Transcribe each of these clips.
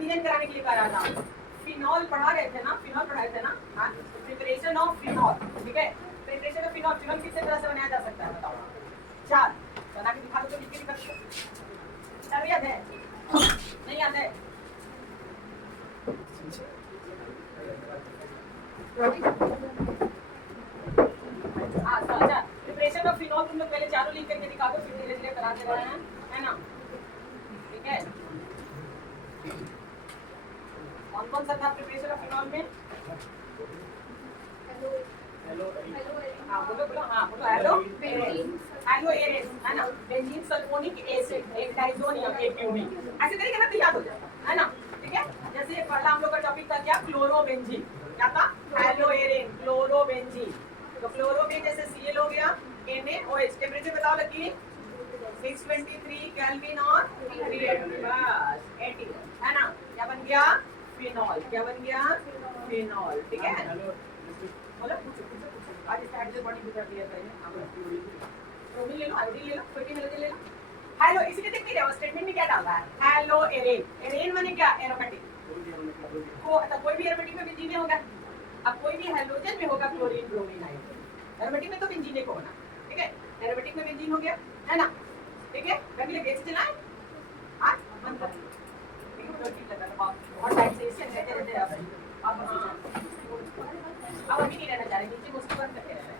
Revision कराने के लिए कह रहा था। फिनॉल पढ़ा रहे थे ना, फिनॉल पढ़ाए थे ना, हाँ, प्रिपरेशन ऑफ फिनॉल, ठीक है। प्रिपरेशन ऑफ फिनॉल, फिनॉल किस तरह से बनाया जा सकता है बताओ? चार बना के दिखा दो, तो लिख के दिखा दो। याद है? नहीं याद है? हाँ अच्छा, प्रिपरेशन ऑफ फिनॉल तुम लोग पहले चारों लिख करके दिखा दो, फिर धीरे धीरे कराते रहे हैं, है ना? ठीक है। कौन कौन सा था प्रिपरेशन ऑफ फिनॉल में? हाँ बोलो बोलो, हाँ बोलो। हेलो एरेन, है ना? बेंजीन सल्फोनिक एसिड, एक डाइजोनियम, एक क्यूबिक, ऐसे करेंगे ना तो याद हो जाएगा, है ना? ठीक है। जैसे पहला हम लोग का टॉपिक था क्या? क्लोरोबेंजीन। क्या था? Hello एरेन, chlorobenzene. तो क्लोरोबेन जैसे Cl हो गया, NaOH, टेम्परेचर बताओ लगी 623 केल्विन और 380, बस 80, है ना? क्या बन गया? फिनॉल। क्या बन गया? फिनॉल। ठीक है। बोलो पूछो पूछो पूछो, आज इसका एडिशन बॉडी भी कर दिया करेंगे। आप प्रोटीन ले लो, आयोडीन ले लो, प्रोटीन ले लो। हेलो, इसीलिए देखते रहो स्टेटमेंट में क्या डालता है? हेलो एरेन। एरेन माने क्या? एरोमेटिक। कोई भी एरोमेटिक में बेंजीन होगा। अब कोई भी हाइड्रोजन में होगा क्लोरीन, ब्रोमीन, आयोडीन। एरोमेटिक में तो बेंजीन को होना, ठीक है। एरोमेटिक में बेंजीन हो गया, है ना? ठीक है। कभी लगे से चलाएं आज बंद कर दो, ठीक है। तो ठीक लगा बहुत टाइम से इसे कहते रहते हैं आप अब अभी नहीं रहना चाह रहे, नीचे उसको बंद करके रह रहे हैं।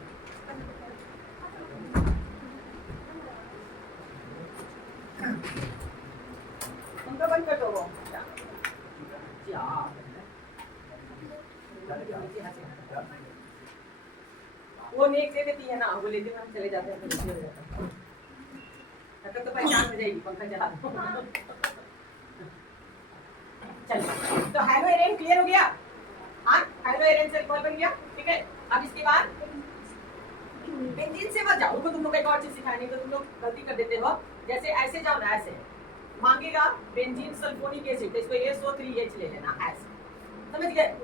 उनको बंद कर दो। वो नेक दे देती है ना, वो लेते हम चले जाते हैं, तब तो पहचान हो जाएगी। पंखा चला दो। चलिए, तो हेलो एरेन क्लियर हो गया? हाँ, हेलो एरेन से कॉल बन गया, ठीक है। अब इसके बाद बेंजीन से मत जाओ, तुम लोग एक और चीज सिखानी, तो तुम लोग गलती कर देते हो। जैसे ऐसे जाओ ना, ऐसे मांगेगा बेंजीन सल्फोनिक एसिड, तो इसको SO3H ले लेना, ऐसे, समझ गए?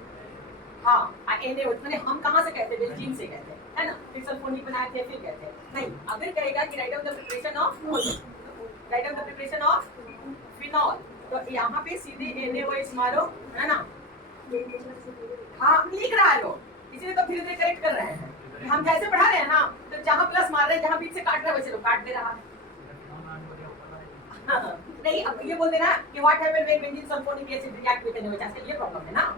हाँ, मैंने हम कहाँ से कहते हैं? बेंजीन से कहते हैं, है ना? फिर सल्फोनिक बनाए थे, फिर कहते हैं नहीं। अगर कहेगा कि right down the preparation of phenol, तो यहाँ पे सीधे NaOH मारो, है ना? हाँ, लिख रहा है वो, इसलिए तो धीरे धीरे करेक्ट कर रहे हैं। हम जैसे पढ़ा रहे हैं ना, तो जहाँ प्लस मार रहे हैं, जहाँ बीच से काट रहे हैं, वैसे तो काट दे रहा है। नहीं, अब ये बोल देना कि what happened when benzene sulphonic acid react with NaOH, आजकल ये प्रॉब्लम है ना।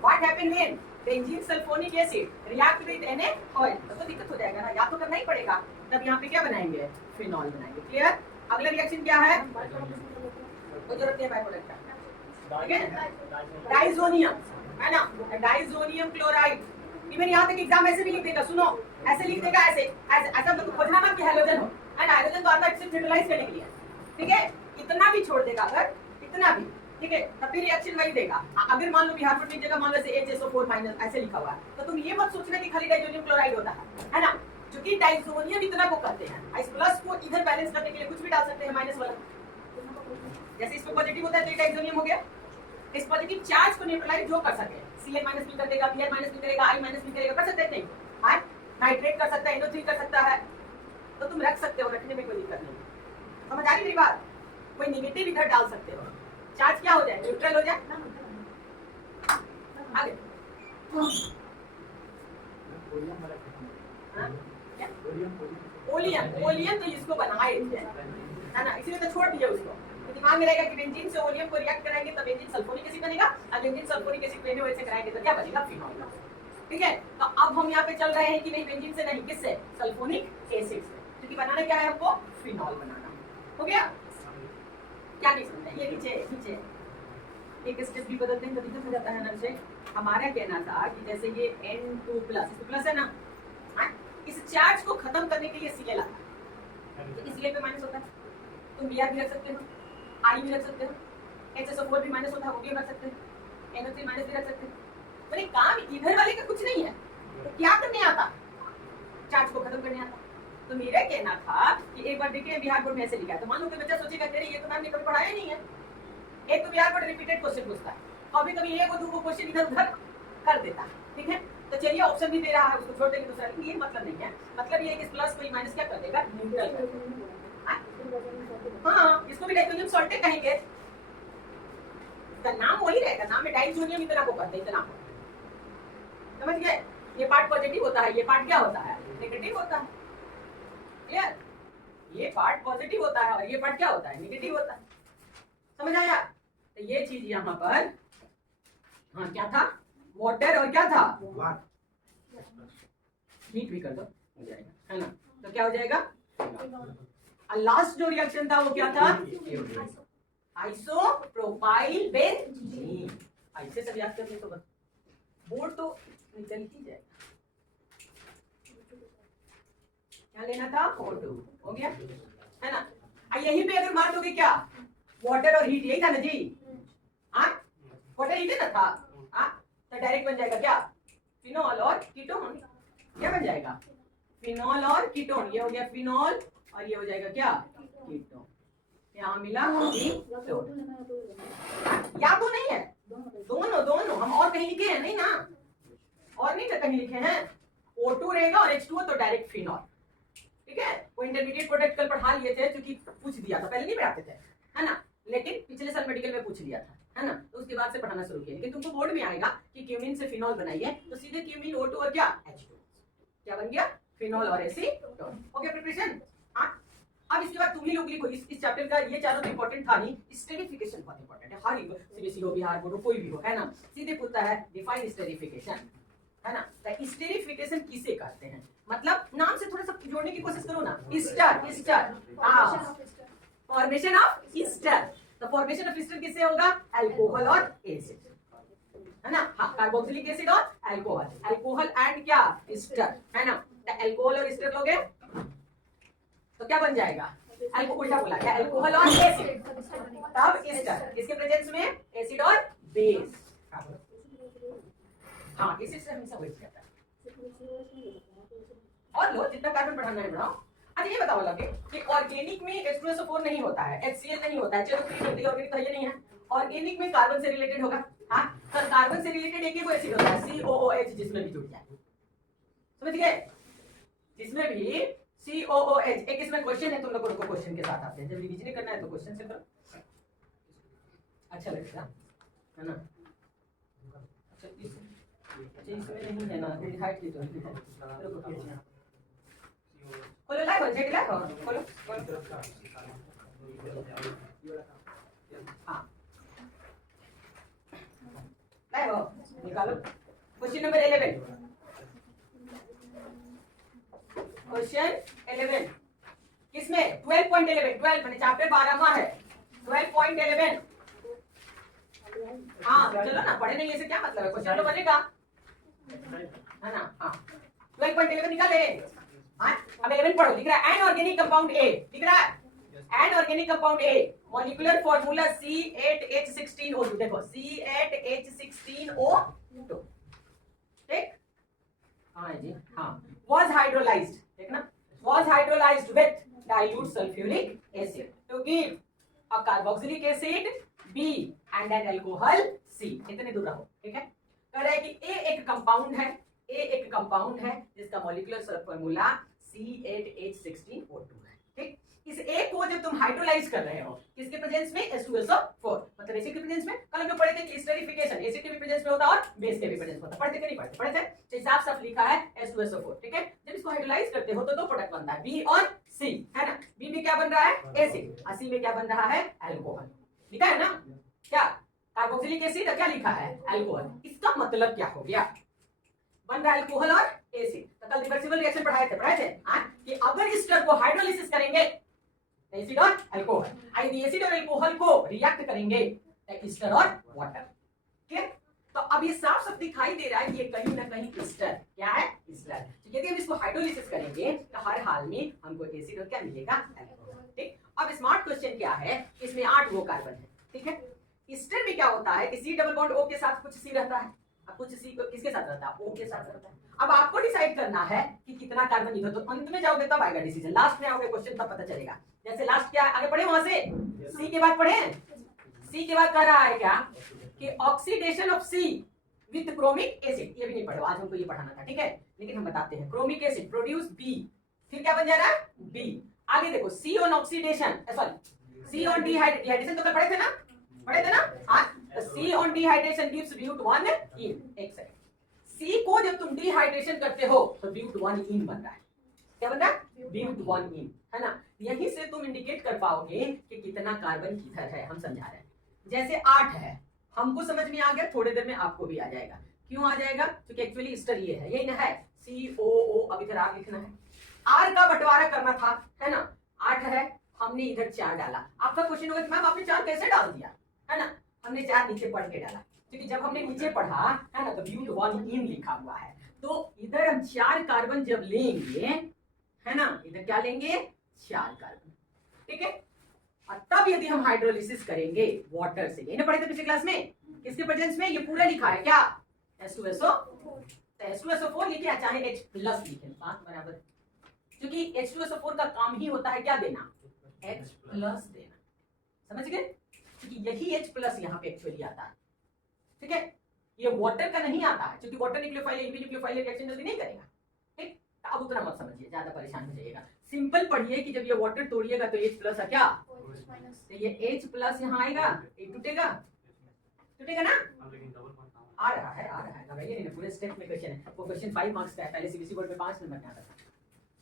What happened when benzene sulphonic acid react with NaOH, तो दिक्कत हो जाएगा ना, याद तो करना ही पड़ेगा। तब यहाँ पे क्या बनाएंगे? फिनॉल बनाएंगे। क्लियर? अगला रिएक्शन क्या है? वो जरूरत नहीं है बाइप्रोडक्ट का, ठीक है। डाइजोनियम, है ना? Diazonium chloride. इवन यहाँ तक एग्जाम ऐसे भी लिख देगा, सुनो, ऐसे लिख देगा, ऐसे ऐसे ऐसा मतलब खोजना मत कि हाइड्रोजन हो, है ना? हाइड्रोजन तो आता है सिर्फ न्यूट्रलाइज करने के लिए, ठीक है। इतना भी छोड़ देगा अगर, इतना भी, ठीक है, तब भी रिएक्शन वही देगा। अगर मान लो बिहार पर की जगह मान लो HSO4- ऐसे लिखा हुआ है, तो तुम ये मत सोचना कि खाली डाइजोनियम क्लोराइड होता है ना? क्योंकि डाइजोनियम इतना को करते हैं, इस प्लस को इधर बैलेंस करने के लिए कुछ भी डाल सकते हैं, माइनस वाला। जैसे इसमें पॉजिटिव होता है तो डाइजोनियम हो गया। इस पॉजिटिव चार्ज को न्यूट्रलाइज जो कर सके, Cl- भी कर देगा, Br- भी करेगा, I- भी करेगा, कर सकते हैं नहीं? हाँ, नाइट्रेट कर सकता है, NO3 कर सकता है, तो तुम रख सकते हो, रखने में कोई दिक्कत नहीं। समझ आ रही मेरी बात? कोई निगेटिव इधर डाल सकते हो, चार्ज क्या हो जाए? न्यूट्रल हो जाए। आगे ओलियम, तो इसको बनाए थे, है ना? इसलिए तो छोड़ दिया उसको। तो दिमाग में रहेगा कि बेंजीन से ओलियम को रिएक्ट कराएंगे तो बेंजीन सल्फोनिक एसिड बनेगा, और बेंजीन सल्फोनिक एसिड को NaOH से कराएंगे तो क्या बनेगा? फिनॉल। ठीक है। तो अब हम यहाँ पे चल रहे हैं कि नहीं, बेंजीन से नहीं, किससे? सल्फोनिक एसिड से, क्योंकि बनाना क्या है हमको? फिनॉल बनाना। हो गया? क्या नहीं समझा? ये नीचे एक स्टेप भी बदलते हैं तो दिक्कत हो जाता है ना। से हमारा कहना था कि जैसे ये N2+ है ना, इस चार्ज को खत्म करने के लिए Cl आता है, तो Cl पे माइनस होता है, तुम Br भी रख सकते हो, I भी रख सकते हो, HSO4 भी माइनस होता है, वो भी रख सकते हो, NO3 माइनस भी रख सकते हो। तो काम इधर वाले का कुछ नहीं है, तो क्या करने आता? चार्ज को खत्म करने आता। तो मेरा कहना था कि एक बार देखिए बिहार बोर्ड में ऐसे लिखा है, तो मान लो कोई बच्चा सोचेगा कि ये तो मैम ने कभी पढ़ाया नहीं है। एक तो बिहार बोर्ड रिपीटेड क्वेश्चन पूछता है, कभी कभी एक और दो क्वेश्चन इधर उधर कर देता है, ठीक है। तो चलिए ऑप्शन भी दे रहा है, उसको छोड़ देंगे दूसरा, ये मतलब नहीं है। मतलब ये है कि प्लस कोई माइनस क्या कर देगा? न्यूट्रल कर देगा। हाँ, इसको भी डाइजोनियम सॉल्ट कहेंगे, तो नाम वही रहेगा, नाम में डाइजोनियम इतना को करते इतना, समझ गए? ये पार्ट पॉजिटिव होता है, ये पार्ट क्या होता है? नेगेटिव होता है। क्लियर? ये पार्ट पॉजिटिव होता है और ये पार्ट क्या होता है? नेगेटिव होता है। समझ आया? तो ये चीज यहाँ पर हाँ क्या था? वाटर और क्या था? हीट भी कर दो हो जाएगा, है ना? तो क्या हो जाएगा? लास्ट जो रिएक्शन था वो क्या था? Isopropyl benzene. ऐसे सब याद करने तो बस बोर्ड तो निकल ही जाएगा। क्या लेना था? O2 हो गया, है ना? यही पे अगर मान लोगे क्या, वाटर और हीट यही था ना जी? हाँ, वाटर हीट है ना था? हाँ, तो डायरेक्ट बन जाएगा क्या? फिनॉल और कीटोन। क्या बन जाएगा? फिनॉल और कीटोन। ये हो गया फिनॉल और ये हो जाएगा क्या? कीटोन। यहाँ मिला कीटोन। या तो नहीं है, दोनों दोनों हम और कहीं लिखे हैं नहीं ना, और नहीं तो कहीं लिखे हैं। O2 रहेगा और H2O तो डायरेक्ट फिनॉल। ठीक है? वो इंटरमीडिएट प्रोडक्ट कल पढ़ा लिए थे क्योंकि पूछ दिया था, पहले नहीं पढ़ाते थे, है ना? लेकिन पिछले साल मेडिकल में पूछ लिया था, है ना? तो उसके बाद से पढ़ाना शुरू किया। लेकिन तुमको बोर्ड में आएगा कि क्यूमिन से फिनॉल बनाइए, तो सीधे क्यूमिन O2 और क्या H2 क्या बन गया? फिनॉल और एसीटोन। हो गया प्रिपरेशन? हाँ, अब इसके बाद तुम ही लोग लिखो इस चैप्टर का। ये चारों तो इंपॉर्टेंट था नहीं, स्टेरिफिकेशन बहुत इंपॉर्टेंट है। हर सीबीएसई हो, बिहार बोर्ड हो, कोई भी हो, है ना? सीधे पूछता है डिफाइन स्टेरिफिकेशन, है ना? तो स्टेरिफिकेशन किसे कहते हैं? मतलब नाम से थोड़ा सा जोड़ने की कोशिश करो ना। Easter, Easter, formation of Easter. तो फॉर्मेशन ऑफ ईस्टर किससे होगा? अल्कोहल और एसिड, है ना? हाँ, कार्बोक्सिलिक एसिड और अल्कोहल, अल्कोहल एंड क्या? ईस्टर, है ना? तो अल्कोहल और ईस्टर लोगे तो क्या बन जाएगा? अल्कोहल उल्टा बोला क्या? अल्कोहल और एसिड, तब ईस्टर। किसके प्रेजेंस में? एसिड और बेस। हाँ, एसिड से हमेशा वेस्ट करता है। और लो जितना कार्बन बढ़ाना है बढ़ाओ। अच्छा ये बताओ लगे कि ऑर्गेनिक में H2SO4 नहीं होता है, HCl नहीं होता है, चलो कोई नहीं, ऑर्गेनिक तो ये नहीं है। ऑर्गेनिक में कार्बन से रिलेटेड होगा। हाँ, तो कार्बन से रिलेटेड एक ही वो एसिड होता है COOH, जिसमें भी जुड़ जाए। समझ गए? जिसमें भी COOH। एक इसमें क्वेश्चन है, तुम लोगों को क्वेश्चन के साथ आते हैं, जब रिवीजन करना है तो क्वेश्चन से करो, अच्छा लगेगा, है ना? अच्छा इसमें नहीं है ना, हाइट की तो खोलो लाइव हो जेड लाइव हो, खोलो खोलो। हाँ लाइव हो, निकालो क्वेश्चन नंबर 11। क्वेश्चन 11 किसमें? 12.11, 12 मैंने चैप्टर 12 का है। 12.11। हाँ चलो ना, पढ़े नहीं ऐसे क्या मतलब है? क्वेश्चन तो बनेगा, है ना? हाँ 12.11 निकाले। हाँ अब 11 पढ़ो। लिख रहा है एन ऑर्गेनिक कंपाउंड ए, लिख रहा है an organic compound A, molecular formula C8H16O2। देखो C8H16O2, ठीक? हाँ जी, हाँ। was hydrolyzed, देखना, was hydrolyzed with dilute sulfuric acid to give a carboxylic acid B and an alcohol C। इतने दूर रहो, ठीक है? कह रहा है कि A एक कंपाउंड है, A एक कंपाउंड है जिसका मॉलिक्यूलर फॉर्मूला C8H16O2 है, ठीक? इस A को जब तुम हाइड्रोलाइज कर रहे हो किसके प्रेजेंस में? H2SO4, मतलब एसिड के प्रेजेंस में। कल हम लोग पढ़े थे कि स्टेरिफिकेशन एसिड के भी प्रेजेंस में होता है और बेस के भी प्रेजेंस में होता है। पढ़ते कि नहीं पढ़ते? पढ़े थे। तो साफ साफ लिखा है H2SO4, ठीक है? जब इसको हाइड्रोलाइज करते हो तो दो प्रोडक्ट बनता है, B और C, है ना? B में क्या बन रहा है? एसिड, और C में क्या बन रहा है? अल्कोहल। लिखा है ना? क्या? कार्बोक्सिलिक एसिड, क्या लिखा है? अल्कोहल। इसका मतलब क्या हो गया? बन रहा है अल्कोहल और एसिड। तो कल रिवर्सिबल रिएक्शन पढ़ाए थे कि अगर ईस्टर को हाइड्रोलिसिस करेंगे एसिड और अल्कोहल, यदि एसिड और अल्कोहल को रिएक्ट करेंगे ईस्टर और वाटर, ठीक है? तो अब ये साफ साफ दिखाई दे रहा है कि ये कहीं ना कहीं ईस्टर क्या है? ईस्टर। तो यदि हम इसको हाइड्रोलिसिस करेंगे तो हर हाल में हमको एसिड और क्या मिलेगा? अल्कोहल, ठीक? अब स्मार्ट क्वेश्चन क्या है, इसमें 8 वो कार्बन है, ठीक है? ईस्टर में क्या होता है कि C डबल बॉन्ड O के साथ कुछ C रहता है, अब कुछ C किसके साथ रहता है? O के साथ रहता है। अब आपको डिसाइड करना है कि कितना कार्बन इधर, तो अंत में जाओगे तब आएगा डिसीजन, लास्ट में आओगे क्वेश्चन तब पता चलेगा। जैसे लास्ट क्या आगे पढ़े वहां से C के बाद पढ़े, C के बाद कह रहा है क्या कि oxidation of C with chromic acid. ये भी नहीं पढ़ो, आज हमको ये पढ़ाना था, ठीक है? लेकिन हम बताते हैं क्रोमिक एसिड प्रोड्यूस B, फिर क्या बन जा रहा है? B। आगे देखो C on oxidation, sorry C on dehydration, तो कल पढ़े थे ना? पढ़े थे ना? हाँ, सी ऑन डिहाइड्रेशन गिव्स ब्यूट 1 इन। एक सेकंड, सी को जब तुम डिहाइड्रेशन करते हो तो ब्यूट 1 इन बन रहा है। क्या बन रहा है? ब्यूट 1 इन, है ना? यहीं से तुम इंडिकेट कर पाओगे कि कितना कार्बन किधर है। हम समझा रहे हैं, जैसे 8 है, हमको समझ में आ गया, थोड़ी देर में आपको भी आ जाएगा। क्यों आ जाएगा? क्योंकि एक्चुअली स्टर ये है, यही ना है, COO। अब इधर आर लिखना है, आर का बंटवारा करना था, है ना? 8 है, हमने इधर 4 डाला। आपका क्वेश्चन होगा कि मैम आपने 4 कैसे डाल दिया, है ना? हमने 4 नीचे पढ़ के डाला, क्योंकि जब हमने नीचे पढ़ा, है ना, तो ब्यूट 1 इन लिखा हुआ है। तो इधर हम 4 कार्बन जब लेंगे, है ना, इधर क्या लेंगे? 4 कार्बन, ठीक है? और तब यदि हम हाइड्रोलिसिस करेंगे वाटर से, ये पढ़े थे पिछले क्लास में, किसके प्रेजेंस में? ये पूरा लिखा है क्या? H2SO, H2SO4 लिखे, चाहे H प्लस लिखे, बात बराबर। क्योंकि H2SO4 का काम ही होता है क्या देना? H प्लस देना, समझ गए? क्योंकि यही H प्लस यहाँ पे एक्चुअली आता है, ठीक है? ये वाटर का नहीं आता है, क्योंकि वाटर न्यूक्लियोफाइल एबी न्यूक्लियोफाइल रिएक्शन जल्दी नहीं करेगा, ठीक? अब उतना मत समझिए, ज्यादा परेशान हो जाइएगा। सिंपल पढ़िए कि जब ये वाटर तोड़िएगा तो H प्लस है क्या? तो ये H प्लस यहाँ आएगा, ये टूटेगा, टूटेगा ना? आ रहा है, आ रहा है, लगाइए नहीं, पूरे स्टेप में क्वेश्चन है। वो क्वेश्चन 5 मार्क्स का है, पहले सीबीएसई बोर्ड में 5 नंबर का आता था।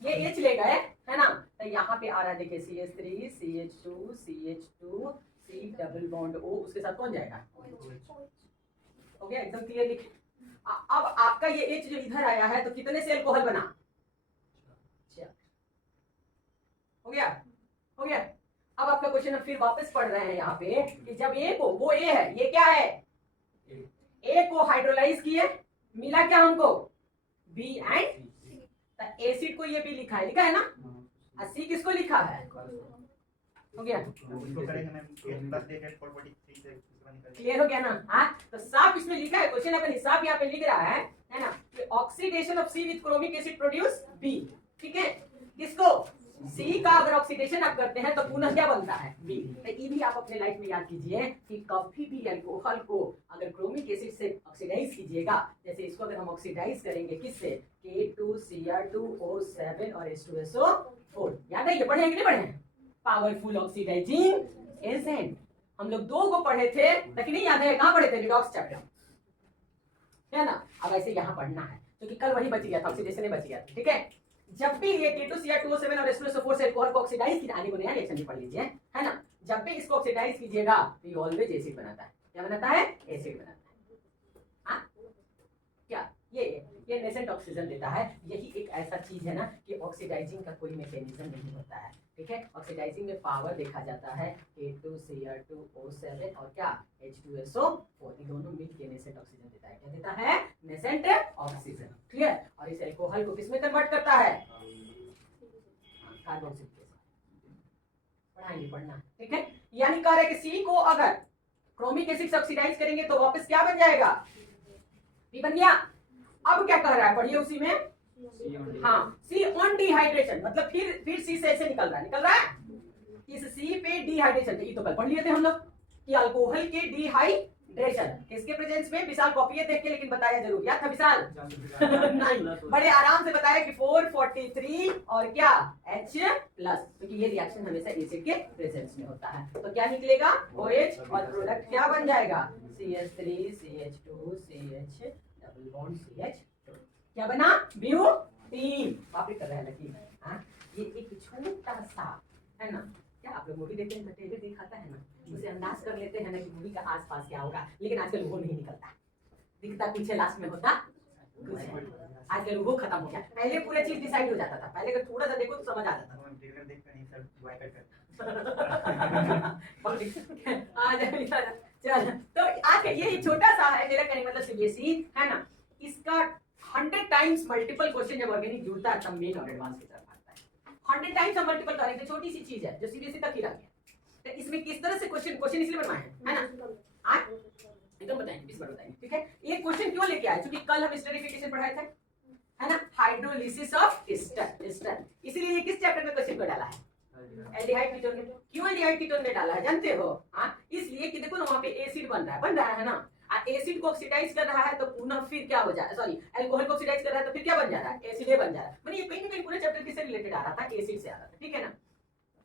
ये H ले गए, है ना? तो यहाँ पे आ रहा है, देखिए CH3 CH2 CH2 C double bond O, उसके साथ कौन जाएगा? हो गया, एकदम क्लियर लिखे। अब आपका ये H जो इधर आया है, तो कितने से अल्कोहल बना? 4। हो गया, हो गया। अब आपका क्वेश्चन हम फिर वापस पढ़ रहे हैं यहाँ पे कि जब A को, वो A है, ये क्या है? A को हाइड्रोलाइज किए, मिला क्या हमको? B एंड एसिड को ये भी लिखा है, लिखा है ना? और C किसको लिखा है? हो गया, क्लियर हो गया ना? हाँ, तो साफ इसमें लिखा है, क्वेश्चन अगर हिसाब यहाँ पे लिख रहा है ना, कि oxidation of C with chromic acid produce B, ठीक है? किसको? सी का अगर ऑक्सीडेशन आप करते हैं तो पुनः क्या बनता है? बी। तो ये भी आप अपने लाइफ में याद कीजिए कि कभी भी अल्कोहल को अगर क्रोमिक एसिड से ऑक्सीडाइज कीजिएगा, जैसे इसको अगर हम ऑक्सीडाइज करेंगे किससे? K2Cr2O7 और H2SO4, याद है? ये पढ़े कि नहीं पढ़े? Powerful oxidizing agent. हम लोग 2 को पढ़े थे, लेकिन नहीं याद है कहां पढ़े थे? रिडॉक्स चैप्टर, है ना? अब ऐसे यहां पढ़ना है, क्योंकि कल वही बच गया था, ऑक्सीडेशन में बच गया था, ठीक है? जब भी ये K2Cr2O7 और H2SO4 से अल्कोहल को ऑक्सीडाइज की, आने को नया रिएक्शन भी पढ़ लीजिए, है ना? जब भी इसको ऑक्सीडाइज कीजिएगा तो ये ऑलवेज एसिड बनाता है। क्या बनाता है? एसिड बनाता है। हाँ, क्या ये नेसेंट ऑक्सीजन देता है। यही एक ऐसा चीज है ना कि ऑक्सीडाइजिंग का कोई मैकेनिज्म नहीं होता है, ठीक है? ऑक्सीडाइजिंग में पावर देखा जाता है K2Cr2O7 और क्या? H2SO4, ये दोनों मिलकर नेसेंट ऑक्सीजन देता है। क्या देता है? Nascent oxygen, clear? और इस अल्कोहल को किसमें कन्वर्ट करता है? कार्बोक्सिल के साथ। पढ़ाएंगे, पढ़ना, ठीक है? यानी कह रहे हैं कि सी को अगर क्रोमिक एसिड से ऑक्सीडाइज करेंगे तो वापस क्या बन जाएगा? बी बन गया। अब क्या कह रहा है, पढ़िए उसी में। हाँ, सी ऑन डिहाइड्रेशन, मतलब फिर सी से ऐसे निकल रहा है इस सी पे डिहाइड्रेशन। ये तो कल पढ़ लिए थे हम लोग कि अल्कोहल के डिहाइड्रेशन किसके प्रेजेंस में? विशाल कॉपी है देख के, लेकिन बताया जरूर, याद था विशाल? नहीं, बड़े आराम से बताया कि 443 और क्या? H प्लस, क्योंकि ये रिएक्शन हमेशा एसिड के प्रेजेंस में होता है। तो क्या निकलेगा? OH, और प्रोडक्ट क्या बन जाएगा? CH3 CH2 CH double bond CH2, क्या बना? ब्यूटीन। वापस कर रहे हैं लकी। हाँ, ये एक छोटा सा, है ना? क्या आप लोग मूवी देखते हैं तो टेबल दिखाता है ना, उसे अंदाज कर लेते हैं ना कि मूवी का आसपास क्या होगा, लेकिन आजकल वो नहीं निकलता, दिखता कुछ है, लास्ट में होता कुछ है। आजकल वो खत्म हो गया, पहले पूरा चीज डिसाइड हो जाता था, पहले अगर थोड़ा सा देखो तो समझ आ जाता था। चल, तो आज ये छोटा सा है मेरा कहने मतलब सीबीएसई, है ना? इसका 100 टाइम्स मल्टीपल क्वेश्चन जब ऑर्गेनिक जुड़ता है तब मेन और एडवांस की तरफ आता है। 100 टाइम्स हम मल्टीपल करेंगे, छोटी सी चीज है जो सीबीएसई तक ही रह गया। तो इसमें किस तरह से क्वेश्चन इसलिए बनवाए हैं, है ना? आज एकदम बताएंगे, इस बार बताएंगे, ठीक है? ये क्वेश्चन क्यों लेके आए? क्योंकि कल हम स्टरीफिकेशन पढ़ाए थे, है ना? हाइड्रोलिसिस ऑफ एस्टर, इसीलिए ये किस चैप्टर में क्वेश्चन को डाला है? एल्डिहाइड कीटोन में। क्यों एल्डिहाइड कीटोन में डाला है जानते हो? हाँ, इसलिए कि देखो ना वहां पे एसिड बन रहा है ना, एसिड को ऑक्सीडाइज कर रहा है तो पुनः फिर क्या हो जाए, सॉरी अल्कोहल को ऑक्सीडाइज कर रहा है तो फिर क्या बन जा रहा है? एसिड बन जा रहा है। मतलब ये कहीं ना कहीं पूरे चैप्टर किससे रिलेटेड आ रहा था? एसिड से आ रहा था, ठीक है ना?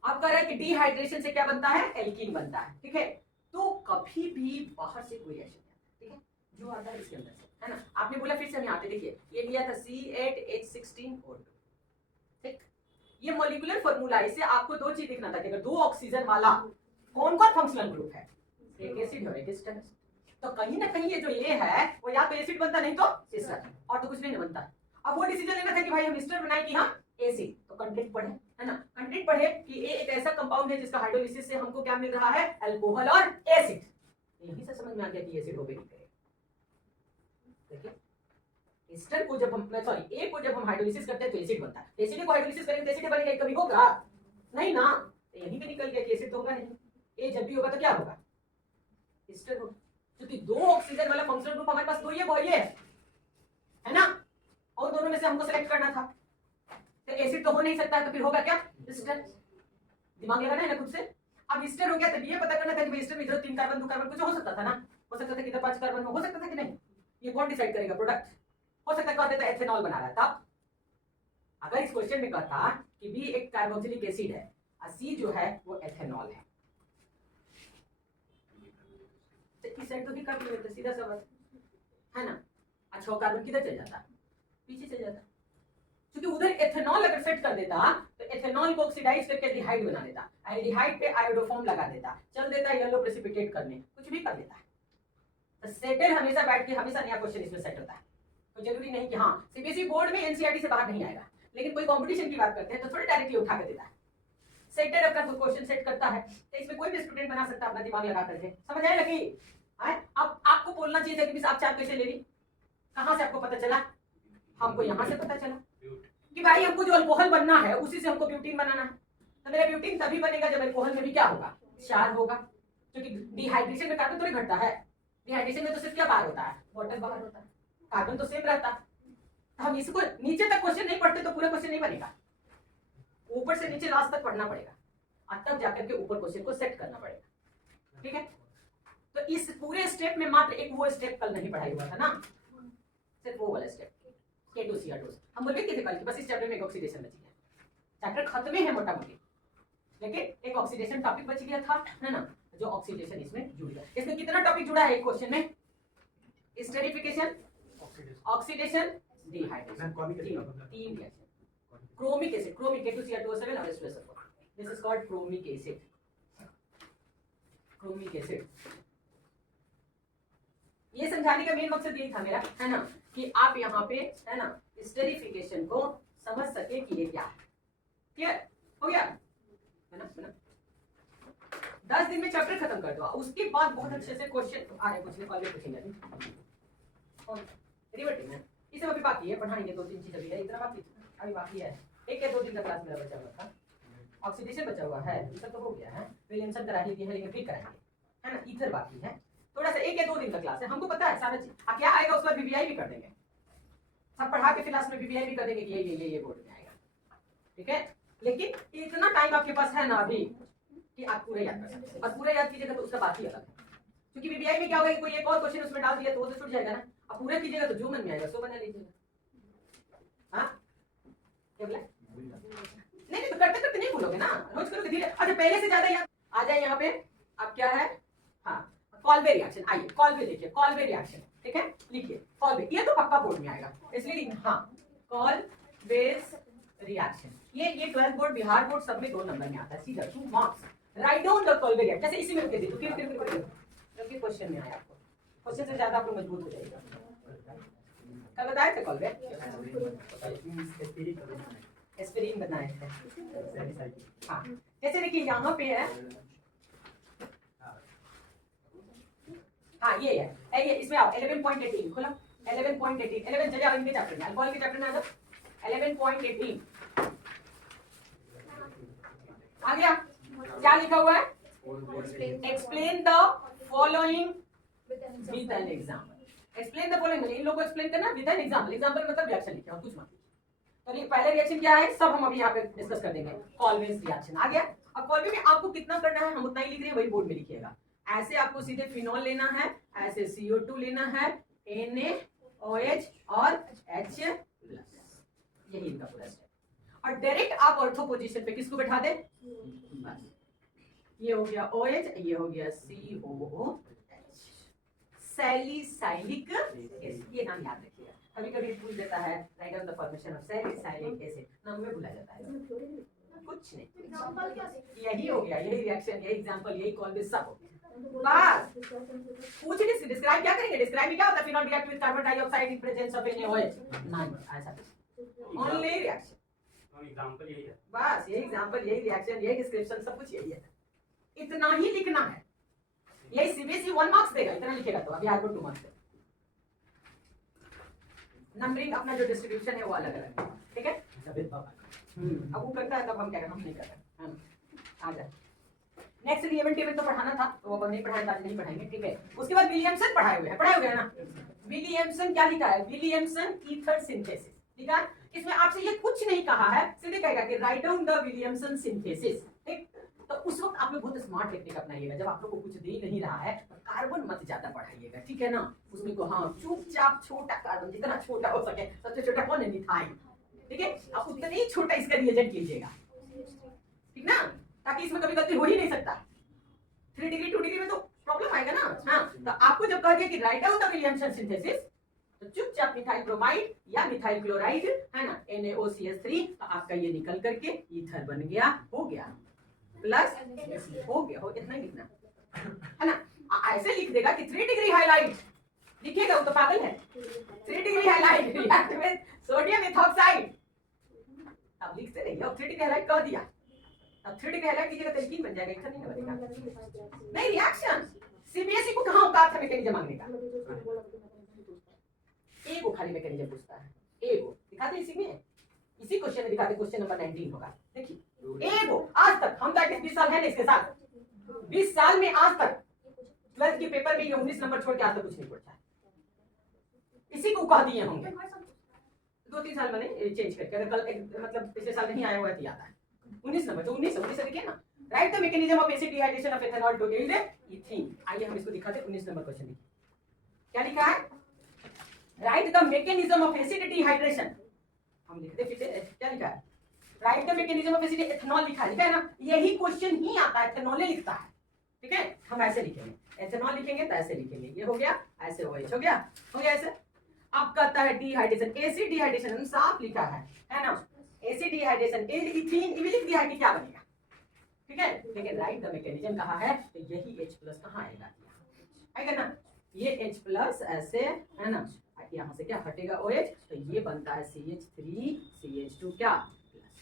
अब कह रहा है कि डिहाइड्रेशन से क्या बनता है? एल्कीन बनता है, ठीक है? तो कभी भी बाहर से कोई रिएक्शन नहीं आता, ठीक है, जो आता है इसके अंदर से, है ना। आपने बोला फिर से हम यहाँ पे देखिए, ये लिया था C8H16O2, ठीक। ये मॉलिक्यूलर फॉर्मूला, इससे आपको दो चीज दिखना था कि अगर दो ऑक्सीजन वाला कौन कौन फंक्शनल ग्रुप है, एक एसिड और एक एस्टर, तो कहीं ना कहीं ये जो ये है वो या तो एसिड बनता नहीं तो एस्टर, और तो कुछ नहीं बनता। अब वो डिसीजन लेना था कि भाई हम एस्टर बनाए कि हम एसिड, तो कंटेंट पढ़े, है ना, कंटेंट पढ़े कि ये एक ऐसा कंपाउंड है जिसका हाइड्रोलिसिस से हमको क्या मिल रहा है, अल्कोहल और एसिड। यहीं से समझ में आ गया कि एसिड हो गई। देखिए एस्टर को जब हम सॉरी ए को जब हम हाइड्रोलिसिस करते हैं तो एसिड बनता है, एसिड को हाइड्रोलिसिस करेंगे तो एसिड बनेगा, कभी होगा नहीं ना, तो यहीं पे निकल गया कि एसिड तो होगा नहीं, ए जब भी होगा तो क्या होगा, एस्टर होगा, क्योंकि दो ऑक्सीजन वाला फंक्शनल ग्रुप हमारे पास दो ये है ना, और दोनों में से हमको सेलेक्ट करना था, तो एसिड तो हो नहीं सकता है, तो फिर होगा क्या, एस्टर। दिमाग लगाना है ना खुद से। अब एस्टर हो गया तो ये पता करना था कि एस्टर में इधर 3 कार्बन 2 कार्बन कुछ हो सकता था ना, हो सकता था कि इधर 5 कार्बन हो सकता था कि नहीं, ये कौन डिसाइड करेगा, प्रोडक्ट। हो सकता है कह देता एथेनॉल बना रहा था, अगर इस क्वेश्चन में कहता कि बी एक कार्बोक्सिलिक एसिड है और सी जो है वो एथेनॉल है, तो इस साइड तो भी कर लेते, सीधा सा बात है ना। अच्छा कार्बन किधर चल जाता, पीछे चल जाता, क्योंकि उधर एथेनॉल अगर सेट कर देता तो एथेनॉल को ऑक्सीडाइज करके एल्डिहाइड बना देता, एल्डिहाइड पे आयोडोफॉर्म लगा देता, चल देता येलो प्रेसिपिटेट करने, कुछ भी कर देता है। तो सेटल हमेशा बैठ के हमेशा नया क्वेश्चन इसमें सेट होता है, तो जरूरी नहीं कि हाँ सीबीएसई बोर्ड में एनसीईआरटी से बाहर नहीं आएगा, लेकिन कोई कंपटीशन की बात करते हैं तो थोड़ा डायरेक्टली उठा कर देता है, सेटर अपना कोई क्वेश्चन सेट करता है, तो इसमें कोई भी स्टूडेंट बना सकता है अपना दिमाग लगा करके, समझ आए लगी। अब आपको बोलना चाहिए था कि आप चाप कैसे ले ली, कहां से आपको पता चला, हमको यहां से पता चला कि भाई हमको जो अल्कोहल बनना है उसी से हमको ब्यूटीन बनाना है, तो मेरा ब्यूटीन तभी बनेगा जब अल्कोहल में भी क्या होगा, क्षार होगा, क्योंकि डिहाइड्रेशन में कार्बन थोड़ी घटता है, डिहाइड्रेशन में तो सिर्फ क्या बाहर होता है, वाटर बाहर होता है, कार्बन तो सेम रहता। हम इसको नीचे तक क्वेश्चन नहीं पढ़ते तो पूरा क्वेश्चन नहीं बनेगा, ऊपर से नीचे लास्ट तक पढ़ना पड़ेगा, और तब जाकर के ऊपर क्वेश्चन को सेट करना पड़ेगा, ठीक है। तो इस पूरे स्टेप में मात्र एक वो स्टेप कल नहीं पढ़ाई हुआ था ना, सिर्फ वो वाला स्टेप K2Cr2, हम बोल रहे थे कल कि बस इस चैप्टर में एक ऑक्सीडेशन बची है, चैप्टर खत्म है मोटा मोटी, लेकिन एक ऑक्सीडेशन टॉपिक बच गया था, है ना, जो ऑक्सीडेशन इसमें जुड़ गया। इसमें कितना टॉपिक जुड़ा है एक क्वेश्चन में, स्टेरिफिकेशन, ऑक्सीडेशन, डिहाइड्रेशन, तीन reaction, chromic acid, chromic K2Cr2O7 और H2SO4, this is called chromic acid, chromic acid. ये समझाने का मेन मकसद यही था मेरा, है ना, कि आप यहाँ पे, है ना, स्टेरिफिकेशन को समझ सके कि ये क्या है, क्लियर हो गया, है ना, 10 दिन में चैप्टर खत्म कर दो, उसके बाद बहुत अच्छे से क्वेश्चन आ रहे, पूछने वाले पूछेंगे रिवर्टिंग है, इसे अभी बाकी है, पढ़ाएंगे 2-3 चीज अभी है, इतना बाकी अभी बाकी है, 1 या 2 दिन का क्लास मेरा बचा हुआ था, ऑक्सीडेशन बचा हुआ है, ये सब तो हो गया है, विलियमसन करा ही दिया है, लेकिन फिर कराएंगे, है ना, ईथर बाकी है, थोड़ा सा 1 या 2 दिन का क्लास है, हमको पता है सारा चीज, क्या आएगा उसके बाद बीबीआई भी कर देंगे, सब पढ़ा के क्लास में बीबीआई भी कर देंगे कि ये बोर्ड में आएगा, ठीक है। लेकिन इतना टाइम आपके पास है ना अभी कि आप पूरे याद कर सकते हैं, और पूरे याद कीजिएगा तो उसका बात ही अलग है, क्योंकि बीबीआई में क्या होगा कि कोई एक और क्वेश्चन उसमें डाल दिया तो वो तो छूट जाएगा ना, अब पूरा कीजिएगा तो जो मन में आएगा सो बना लीजिएगा, हाँ क्या बोला, नहीं तो करते करते नहीं भूलोगे ना, रोज करोगे धीरे, अच्छा पहले से ज्यादा याद आ जाए। यहाँ पे अब क्या है, हाँ कॉल्वे रिएक्शन, आइए कॉल्वे देखिए, कॉल्वे रिएक्शन, ठीक है, लिखिए कॉल्वे, ये तो पक्का बोर्ड में आएगा, इसलिए हाँ कॉल्वेज रिएक्शन, ये 12th बोर्ड बिहार बोर्ड सब में 2 नंबर में आता है, सीधा 2 marks, write down the Kolbe reaction, जैसे इसी में लिख दीजिए, फिर क्वेश्चन में आया, आपको क्वेश्चन से ज्यादा आपको मजबूत हो जाएगा। कल बताए थे कॉल्वे, एस्पिरिन बनाए थे, हाँ जैसे देखिए यहाँ पे है, हाँ ये है, ये इसमें आओ 11.18 खोला, 11.18 11 चले आओ इनके चैप्टर में, अल्कोहल के चैप्टर में आ जाओ, 11.18 आ गया, क्या लिखा हुआ है, explain the following with an example, explain the following, इन लोगों को एक्सप्लेन करना विद एन एग्जाम्पल, एग्जाम्पल मतलब रिएक्शन लिखे और कुछ मत, तो ये पहले रिएक्शन क्या है सब हम अभी यहाँ पे डिस्कस कर देंगे, कॉल्वेज रिएक्शन आ गया। अब कॉल्वे में आपको कितना करना है हम उतना ही लिख रहे हैं, वही बोर्ड में लिखिएगा, ऐसे आपको सीधे फिनॉल लेना है, ऐसे CO2 लेना है, NaOH और H+, यही इनका पूरा स्टेप, और डायरेक्ट आप ऑर्थो पोजीशन पे किसको बैठा दे, बस ये हो गया OH, ये हो गया COOH, सैलिसाइलिक एसिड। ये नाम याद रखिएगा, कभी कभी पूछ देता है right down the formation of salicylic acid, नाम में भूला जाता है, कुछ नहीं, यही हो गया, यही रिएक्शन, यही एग्जांपल, यही कॉल में सब हो गया। बस पूछ डिस्क्राइब क्या करेंगे, डिस्क्राइब में क्या होता है, phenol react with carbon dioxide in presence of NaOH, नहीं ऐसा ओनली रिएक्शन, एग्जांपल यही है, बस यही एग्जांपल, यही रिएक्शन, यही डिस्क्रिप्शन, सब कुछ यही है, इतना ही लिखना है। यही सीबीएसई 1 मार्क्स देगा, इतना लिखेगा तो अभी आपको 2 मार्क्स। नंबरिंग अपना जो डिस्ट्रीब्यूशन है वो अलग अलग है, ठीक है। अब वो करता है तब हम क्या करना, हम नहीं करते हैं। आ जाए नेक्स्ट रिएवेंट टेबल तो पढ़ाना था, तो अब नहीं पढ़ाया, आज नहीं पढ़ाएंगे, ठीक है। उसके बाद विलियमसन पढ़ाए हुए हैं ना। विलियमसन क्या लिखा है, विलियमसन ईथर सिंथेसिस, ठीक है। इसमें आपसे ये कुछ नहीं कहा है, सीधे कहेगा कि right down the Williamson synthesis, ठीक। तो उस वक्त आप लोग बहुत स्मार्ट टेक्निक अपनाइएगा, जब आप लोग को कुछ दे नहीं रहा है तो कार्बन मत ज्यादा बढ़ाइएगा, ठीक है ना। उसमें को हाँ चुपचाप छोटा कार्बन, जितना छोटा हो सके, सबसे छोटा कौन है, मिथाइल, ठीक है। आप उतना ही छोटा इसका रिएजेंट कीजिएगा, ठीक ना, ताकि इसमें कभी गलती हो ही नहीं सकता। 3 डिग्री 2 डिग्री में तो प्रॉब्लम आएगा ना। हाँ, तो आपको जब कह दिया कि right down the Williamson synthesis, तो चुपचाप मिथाइल ब्रोमाइड या मिथाइल क्लोराइड है ना, NaOCH3, तो आपका ये निकल करके ईथर बन गया, हो गया प्लस हो गया, हो इतना ही लिखना है ना। ऐसे लिख देगा कि 3 डिग्री हाइलाइट, लिखिएगा वो तो पागल है, 3 degree highlight react with sodium ethoxide, अब लिखते रहिए। अब 3 डिग्री हाइलाइट कह दिया, अब 3 डिग्री हाइलाइट कीजिएगा तो एल्कीन बन जाएगा, इथर नहीं बनेगा। नहीं रिएक्शन, सीबीएसई को कहां औकात है मैकेनिज्म मांगने का, ए को खाली मैकेनिज्म पूछता है, ए को दिखाते इसी में, इसी क्वेश्चन में दिखाते, क्वेश्चन नंबर 19 होगा, देखिए ए को आज तक हम तो 20 साल है ना इसके साथ, 20 साल में आज तक 12th के पेपर में 19 नंबर छोड़ के आज तक कुछ नहीं पूछा है, इसी को कह दिए होंगे 2-3 साल मैंने चेंज करके, अगर कल मतलब पिछले साल नहीं आया हुआ तो याद है 19 नंबर, तो 19 से देखिए ना, write the mechanism of acid dehydration of ethanol to yield ethene. आइए हम इसको दिखाते हैं, 19 नंबर क्वेश्चन देखिए क्या लिखा है, right the mechanism of acid dehydration, हम लिखते फिर से क्या लिखा है, right the mechanism of acid, ethanol लिखा है ना, यही क्वेश्चन ही आता है, एथेनॉल लिखता है, ठीक है। हम ऐसे लिखेंगे, एथेनॉल लिखेंगे तो ऐसे लिखेंगे, ये हो गया, ऐसे OH हो गया ऐसे। अब कहता है डिहाइड्रेशन, एसिड डिहाइड्रेशन हम साफ लिखा है ना, एसिड डिहाइड्रेशन, इथीन ये लिख दिया है कि क्या बनेगा, ठीक है। लेकिन राइट द मैकेनिज्म कहा है, तो यही H+ कहां आएगा, आएगा ना, ये H+ ऐसे है ना, यहाँ से क्या हटेगा OH, तो ये बनता है CH3 CH2 क्या प्लस,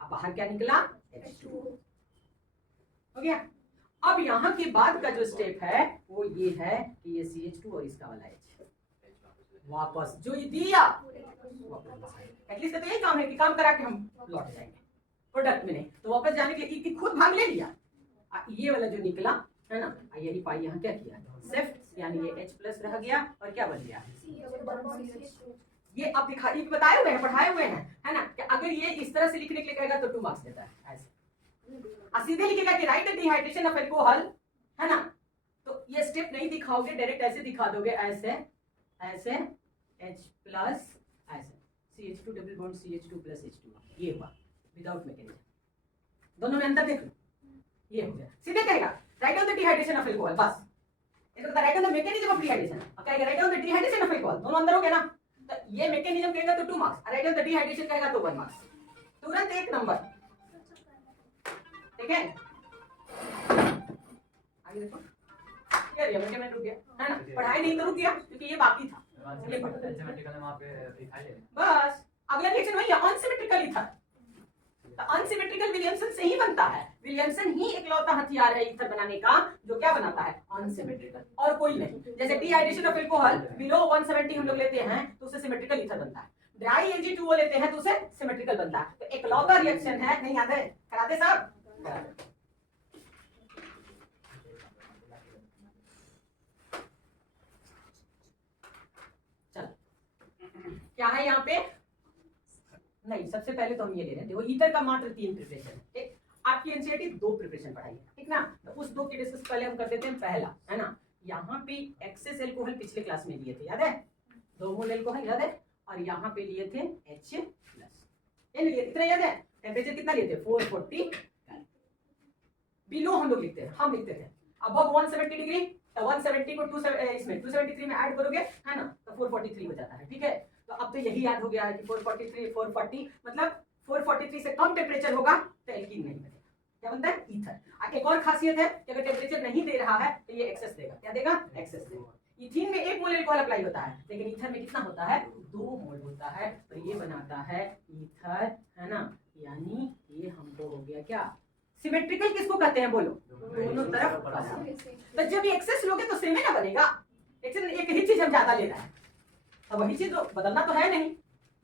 अब बाहर क्या निकला H2 हो गया। अब यहाँ के बाद का जो स्टेप है वो ये है कि ये CH2 और इसका वाला H वापस जो ये दिया एटलीस्ट, तो यही काम है कि काम करा के हम लौट जाएंगे प्रोडक्ट में, नहीं तो वापस जाने के लिए खुद भाग ले लिया, ये वाला जो निकला है ना, यही पाई यहाँ क्या किया शिफ्ट, यानी ये H+ रह गया और क्या बन गया, ये आप दिखाई बताए हुए हैं, पढ़ाए हुए हैं है ना, कि अगर ये इस तरह से लिखने के लिए कहेगा तो 2 मार्क्स देता है, ऐसे सीधे लिखेगा कि right the dehydration of alcohol है ना, तो ये स्टेप नहीं दिखाओगे, डायरेक्ट ऐसे दिखा दोगे, ऐसे ऐसे H+ ऐसे CH2 double bond CH2 + H2, ये हुआ विदाउट मैकेनिज्म, दोनों में अंतर देख लो, ये हो गया। सीधे कहेगा right down the dehydration of alcohol, बस इसको right down the mechanism of dehydration, अब कहेगा right down the dehydration of alcohol, दोनों अंदर हो गया ना, तो ये मैकेनिज्म कहेगा तो 2 marks, write down the dehydration कहेगा तो 1 मार्क्स, तुरंत 1 नंबर, ठीक है। आगे देखो क्या रिया मैंने रुक गया है ना, पढ़ाई नहीं तो रुक गया क्योंकि ये बाकी था, ये सिमेट्रिकल वहां पे दिखाई दे, बस अगला रिएक्शन वही है, अनसिमेट्रिकल ईथर, तो अनसिमेट्रिकल विलियमसन से ही बनता है, विलियमसन ही इकलौता हथियार है ईथर बनाने का जो क्या बनाता है अनसिमेट्रिकल, और कोई नहीं। जैसे डिहाइड्रेशन ऑफ अल्कोहल बिलो 170 हम लोग लेते हैं तो उससे सिमेट्रिकल ईथर बनता है, ड्राई Ag2O लेते हैं तो उससे सिमेट्रिकल बनता है, तो इकलौता रिएक्शन है, नहीं याद है, कराते सब क्या है यहाँ पे, नहीं सबसे पहले तो हम ये ले रहे हैं, देखो ईथर का मात्र 3 प्रिपरेशन है, ठीक। आपकी एनसीईआरटी 2 प्रिपरेशन पढ़ाई है, ठीक ना, तो उस 2 की डिस्कस पहले हम कर देते हैं। पहला है ना, यहाँ पे एक्सेस एल्कोहल पिछले क्लास में लिए थे, याद है, 2 मोल एल्कोहल याद है, और यहाँ पे लिए थे H+, ये लिए, इतना याद है, टेम्परेचर कितना लिए थे 440, बिलो हम लोग लिखते हैं, हम लिखते थे अबव 170 डिग्री, तो 170 को 273 में ऐड करोगे है ना, तो 443 हो जाता है। ठीक है, तो अब तो यही याद हो गया है कि 443 440 मतलब 443 से कम टेम्परेचर होगा तो एल्कीन नहीं बनेगा, क्या बनता है, ईथर। एक और खासियत है कि अगर टेम्परेचर नहीं दे रहा है तो ये एक्सेस देगा, क्या देगा, एक्सेस देगा। इथीन में 1 मोल अल्कोहल अप्लाई होता है, लेकिन ईथर में कितना होता है, 2 मोल होता है, तो ये बनाता है ईथर, है ना। यानी ये हमको हो गया क्या, सिमेट्रिकल किसको कहते हैं बोलो, दोनों तरफ वाला। तो जब ये एक्सेस लोगे तो सेम ही ना बनेगा, एक्सेस एक ही चीज हम ज्यादा ले रहा है, अब वही चीज तो बदलना तो है नहीं।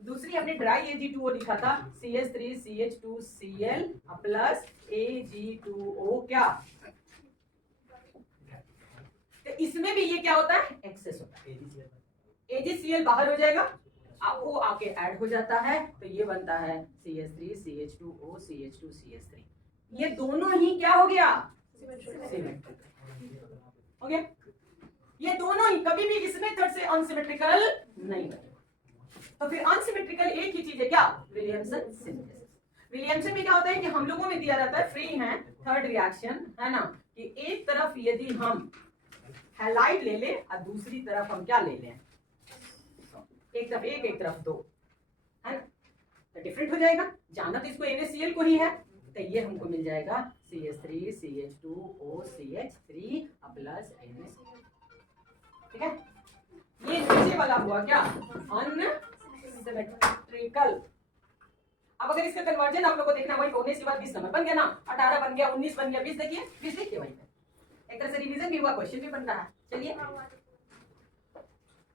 दूसरी हमने ड्राई Ag2O लिखा था, CH3CH2Cl प्लस Ag2O क्या, तो इसमें भी ये क्या होता है, एक्सेस होता है, AgCl बाहर हो जाएगा, वो आके ऐड हो जाता है, तो ये बनता है CH3CH2O CH2CH3, ये दोनों ही क्या हो गया, सिमेट्रिकल हो गया। ये दोनों ही कभी भी इसमें थर्ड से अनसिमेट्रिकल नहीं बनेगा। तो फिर अनसिमेट्रिकल एक ही चीज है क्या, विलियमसन सिंथेसिस। विलियमसन में क्या होता है कि हम लोगों में दिया जाता है फ्री है थर्ड रिएक्शन, है ना, कि एक तरफ यदि हम हैलाइड ले लें और दूसरी तरफ हम क्या ले लें, एक तरफ एक तरफ 2, है ना, तो डिफरेंट हो जाएगा। जाना तो इसको NaCl को ही है, तो ये हमको मिल जाएगा CH3CH2O CH3 प्लस NaCl। ठीक है, ये नीचे वाला हुआ क्या, अनसिमेट्रिकल। अब अगर इसका कन्वर्जन आप लोग को देखना, वही होने के बाद 20 नंबर बन गया ना, 18 बन गया, 19 बन गया, 20 देखिए, 20 देखिए वही पे एक तरह से रिवीजन भी हुआ, क्वेश्चन भी बन रहा है। चलिए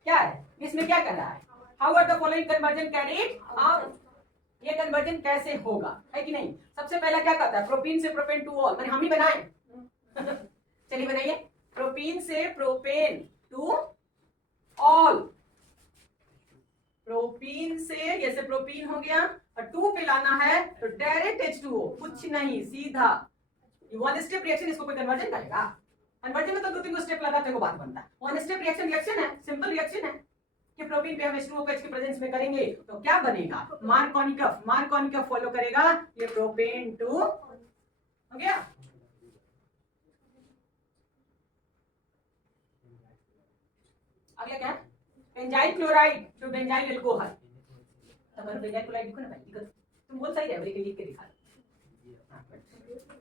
क्या है इसमें, क्या कर रहा है, how are the following conversion carried out, ये कन्वर्जन कैसे होगा, है कि नहीं। सबसे पहला क्या कहता है, प्रोपीन से प्रोपेन टू ऑल, मैंने हम ही बनाए चलिए बनाइए, प्रोपीन से प्रोपेन टू ऑल, प्रोपीन से जैसे प्रोपीन हो गया और 2 पे लाना है तो डायरेक्ट H2O, कुछ नहीं सीधा, वन स्टेप रिएक्शन, इसको कोई कन्वर्जन करेगा, कन्वर्जन में तो 2-3 स्टेप लगाते हैं, वो बात बनता है। वन स्टेप रिएक्शन रिएक्शन है, सिंपल रिएक्शन है कि प्रोपीन पे हम H2O के प्रेजेंस में करेंगे तो क्या बनेगा, मार्कोनिकफ फॉलो करेगा, ये प्रोपेन टू हो गया। अगला क्या है, benzyl chloride to benzyl alcohol, तब बेंजाइल क्लोराइड लिखो ना भाई, लिखो तुम बोल सही रहे, लिख के दिखा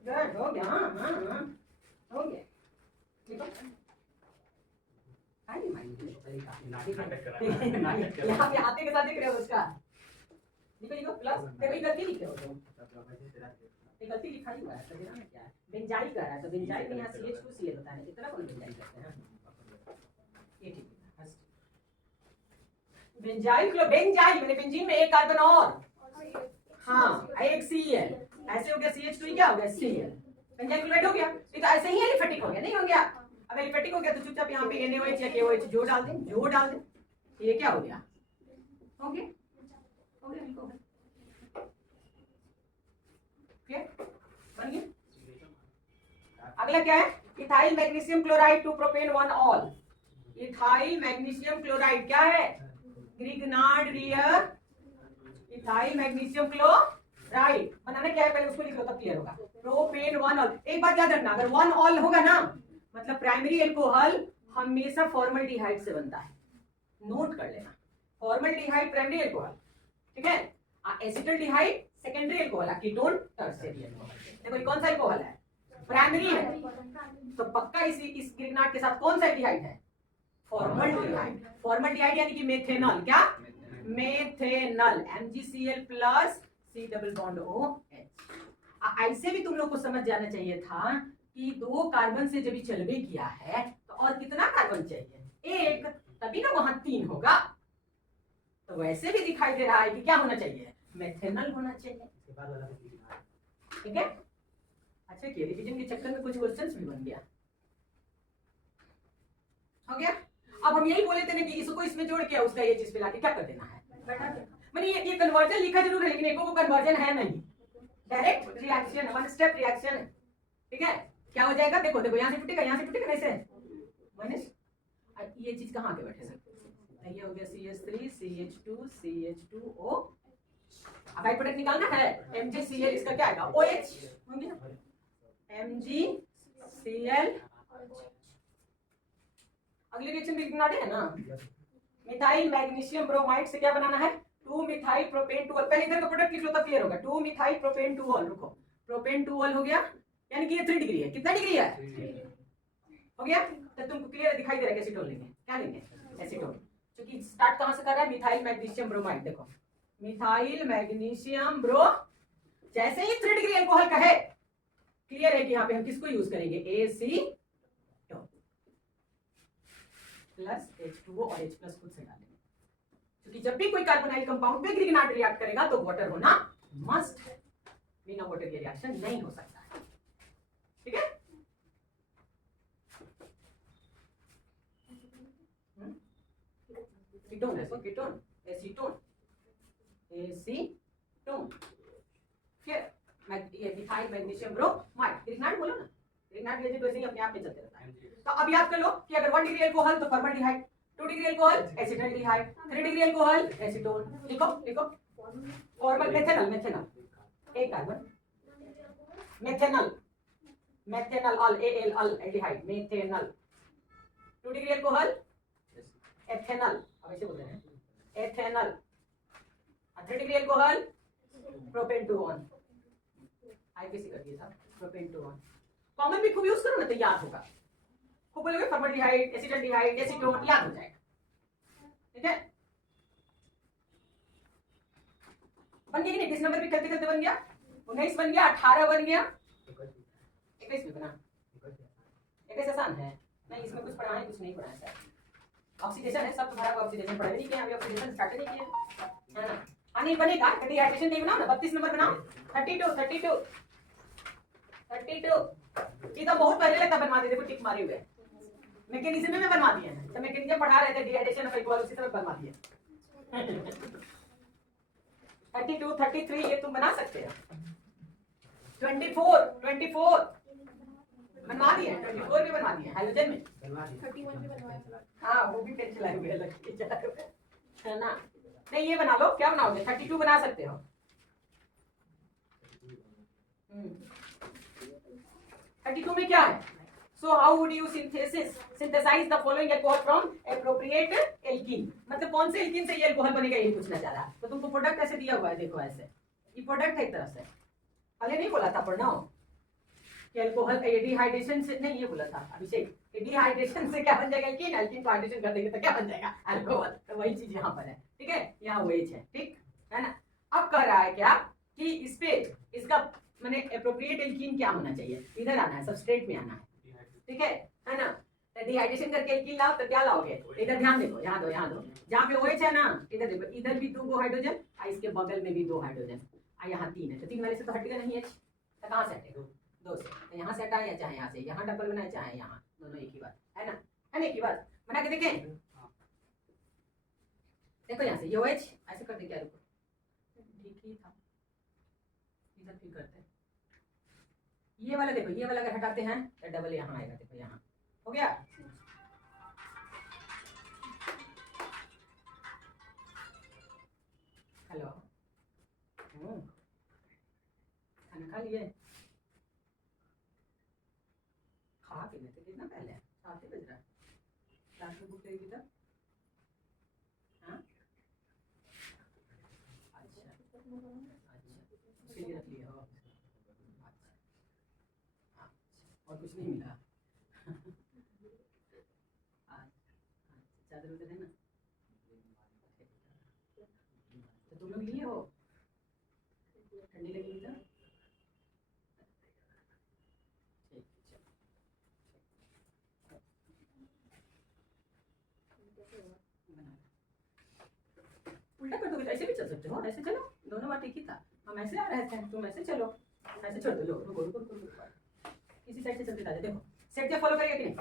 गुड, हो गया, हाँ हो गया, लिखो यहाँ पे आते के साथ दिख रहे हो उसका, लिखो प्लस, देखो ये गलती लिखे हो तुम, ये गलती लिखा ही हुआ है, तो में क्या है, बेंजाइल कर रहा है, तो बेंजाइल में यहाँ CH2Cl होता है, इतना कौन बेंजाइल करते हैं, ये ठीक है। बेंजाइल मैंने बेंजीन में एक कार्बन और, हाँ एक Cl, ऐसे हो गया CH2 क्या हो गया Cl, बेंजाइल क्लोराइड हो गया, ये तो ऐसे ही एलिफेटिक हो गया, नहीं हो गया। अब एलिफेटिक हो गया तो चुपचाप यहाँ पे NaOH या KOH जो डाल दें, ये क्या हो गया, हो गया बन गया। अगला क्या है, ethyl magnesium chloride to propane 1 ol, ethyl magnesium chloride क्या है, ग्रिग्नार्ड रियर इथाइल मैग्नीशियम क्लोराइड, बनाना क्या है पहले उसको लिख लो तब क्लियर होगा, प्रोपेन 1 ऑल। एक बात याद रखना, अगर 1 ऑल होगा ना मतलब प्राइमरी अल्कोहल हमेशा फॉर्मल्डिहाइड से बनता है, नोट कर लेना, फॉर्मल्डिहाइड प्राइमरी अल्कोहल, ठीक है, acetaldehyde secondary alcohol, ketone tertiary alcohol. देखो कौन सा अल्कोहल है, प्राइमरी है, तो पक्का इस ग्रिग्नार्ड के साथ कौन सा एल्डिहाइड है, फॉर्मल्डिहाइड। फॉर्मल्डिहाइड यानी कि मेथेनॉल, क्या methanol, MgCl plus C double bond OH। ऐसे भी तुम लोग को समझ जाना चाहिए था कि 2 कार्बन से जब चलबे किया है तो और कितना कार्बन चाहिए, एक, तभी ना वहां 3 होगा, तो वैसे भी दिखाई दे रहा है कि क्या होना चाहिए, मेथेनॉल होना चाहिए, ठीक है। अच्छा किया, रिवीजन के चक्कर में कुछ क्वेश्चंस भी बन गया, हो गया। अब हम यही बोले थे ना कि इसको इसमें जोड़ के उसका ये चीज पे लाके क्या कर देना है, मैंने ये कन्वर्जन लिखा जरूर है लेकिन एको को कन्वर्जन है नहीं, direct reaction, one step reaction, ठीक है। क्या हो जाएगा, देखो देखो यहाँ से टूटेगा, यहाँ से टूटेगा, ऐसे मनीष ये चीज कहाँ के बैठे सकते, ये हो गया CH3 CH2 CH2O, अब बाई प्रोडक्ट निकालना है MgCl, इसका क्या आएगा OH, होंगे ना MgCl। अगली रिएक्शन भी बना है ना, मिथाइल मैग्नीशियम ब्रोमाइड से क्या बनाना है, 2 मिथाइल प्रोपेन 2। पहले इधर का प्रोडक्ट लिख लो तब क्लियर होगा। 2 मिथाइल प्रोपेन 2। रुको, प्रोपेन 2 हो गया, यानी कि ये 3 डिग्री है। कितना डिग्री है, हो गया। तो तुमको क्लियर दिखाई दे रहा है कि एसीटोन लेंगे, क्या लेंगे, एसीटोन। क्योंकि स्टार्ट कहां से कर रहा है, मिथाइल मैग्नीशियम ब्रोमाइड। देखो मिथाइल मैग्नीशियम ब्रो, जैसे ही 3 डिग्री अल्कोहल का है, क्लियर है कि यहाँ पे हम किसको यूज करेंगे, एसीटोन प्लस H2O और H प्लस खुद से डालेंगे। क्योंकि जब भी कोई कार्बोनाइल कंपाउंड पे ग्रिग्नार्ड रिएक्ट करेगा तो वाटर होना मस्ट है, बिना वाटर के रिएक्शन नहीं हो सकता है। ठीक है, कीटोन है, कीटोन एसीटोन, एसीटोन। फिर ये मिथाइल मैग्नीशियम ब्रोमाइड, ग्रिग्नार्ड बोलो ना, ग्रिग्नार्ड रिएजेंट वैसे ही अपने आप में चलते रहता है। तो अब याद कर लो कि अगर 1 डिग्री अल्कोहल तो formaldehyde, 2 degree alcohol acetaldehyde, 3 degree alcohol acetone. लिखो लिखो, फॉर्मल मेथेनल, मेथेनल एक कार्बन, मेथेनल, मेथेनल अल एल अल एल्डिहाइड, मेथेनल। 2 डिग्री अल्कोहल एथेनल, अब ऐसे बोलते हैं ethanal. 3 degree alcohol propane 2 IPC कर दिया था, प्रोपेन 2। कॉमन भी खूब यूज करो ना तो याद होगा, खूब बोलोगे फॉर्मल्डिहाइड, एसिटल्डिहाइड, एसीटोन, याद हो जाएगा। ठीक है, बन गया कि नहीं, 20 नंबर भी खेलते खेलते बन गया, 19 बन गया, 18 बन गया, 21 भी बना। 21 आसान है, नहीं इसमें कुछ पढ़ा है कुछ नहीं पढ़ा है सर। ऑक्सीडेशन है, सब तुम्हारा ऑक्सीडेशन पढ़ा नहीं किया, अभी ऑक्सीडेशन स्टार्ट नहीं किया है ना। नहीं बनेगा, डिहाइड्रेशन नहीं बनाओ ना, 32 नंबर बनाओ, 32 32 32। ये तो बहुत पहले लगता बनवा देते, टिक मारे हुए मैकेनिज्म में बनवा दिए हैं, जब मैकेनिज्म पढ़ा रहे थे डिहाइड्रेशन ऑफ अल्कोहल उसी समय बनवा दिए। 32 33 ये तुम बना सकते हो। 24 बनवा दिए, 24 भी बनवा दिए हाइड्रोजन में, 31 भी बनवाया। हाँ वो भी टेंशन लगे है ना। नहीं ये बना लो, क्या बनाओगे, 32 बना सकते हो। 32 में क्या है, so how would you synthesise the following alcohol from appropriate alkene. मतलब कौन से एल्कीन से ये अल्कोहल बनेगा ये पूछना चाह रहा है। तो तुमको प्रोडक्ट ऐसे दिया हुआ है, देखो ऐसे ये प्रोडक्ट है एक तरह से। पहले नहीं बोला था पढ़ना कि अल्कोहल डिहाइड्रेशन से, नहीं ये बोला था अभिषेक, डिहाइड्रेशन से क्या बन जाएगा, एल्कीन, एल्कीन को हाइड्रेशन कर देंगे तो क्या बन जाएगा, अल्कोहल। तो वही चीज यहाँ पर है, ठीक है, यहाँ वही है, ठीक है ना। अब कह रहा है क्या कि इस पे इसका मैंने एप्रोप्रिएट एल्कीन क्या होना चाहिए, इधर आना है, सबस्ट्रेट में आना है, ठीक है ना। डिहाइड्रेशन करके एल्कीन लाओ तो क्या लाओगे, इधर ध्यान देखो, यहाँ दो जहाँ पे OH है ना, इधर देखो, इधर भी 2 हाइड्रोजन और इसके बगल में भी 2 हाइड्रोजन, और यहाँ 3 है, तो 3 वाले से तो हटेगा नहीं H, तो कहाँ से हटेगा, 2 से। तो यहाँ से हटाए या चाहे यहाँ से, यहाँ डबल बनाए चाहे यहाँ, दोनों एक ही बात है ना, है ना, एक ही बात। बना के देखें, देखो यहाँ से ये OH ऐसे कर दे, क्या रुको, ठीक ही था, इधर फिर करते हैं ये वाला, देखो ये वाला अगर हटाते हैं तो डबल यहाँ आएगा, देखो यहाँ हो गया। हेलो, खाना खा लिए, खा के लेते कितना पहले, 7 बज रहा है, 4 की भूख लगेगी तब, हाँ अच्छा उसके लिए रख लिए हो, और कुछ नहीं मिला चादर उधर है ना, तो तुम लोग लिए हो, ठंडी लगी तो उल्टा कर दोगे, ऐसे भी चल सकते हो, ऐसे चलो, दोनों बात एक ही था, हम ऐसे आ रहे थे, तुम ऐसे चलो, ऐसे छोड़ दो, लो रुको रुको रुको रुको, इसी साइड से चलते जाते। देखो सेट क्या फॉलो करेगा कि नहीं,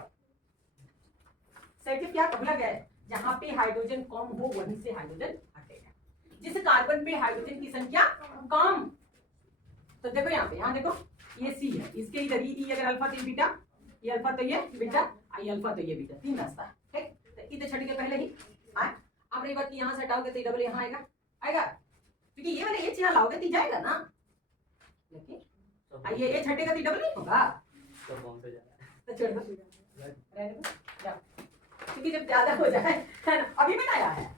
सेट क्या बोला गया है, जहां पे हाइड्रोजन कम हो वहीं से हाइड्रोजन हटेगा, जिस कार्बन पे हाइड्रोजन की संख्या कम। तो देखो यहाँ पे, यहाँ देखो ये C है, इसके इधर ई अगर अल्फा तो ये बीटा, ये अल्फा तो ये बीटा, ये अल्फा तो ये बीटा, 3 रास्ता है, ठीक। तो इधर छट के पहले ही आए, अब रही बात कि यहाँ से हटाओगे तो डबल यहाँ आएगा, क्योंकि ये वाला H यहाँ लाओगे तो जाएगा ना, देखिए ये H हटेगा तो डबल नहीं होगा, तो कौन से जा रहा तो छोड़ दो रहने दो जाओ क्योंकि जब ज्यादा हो जाए है ना अभी बनाया है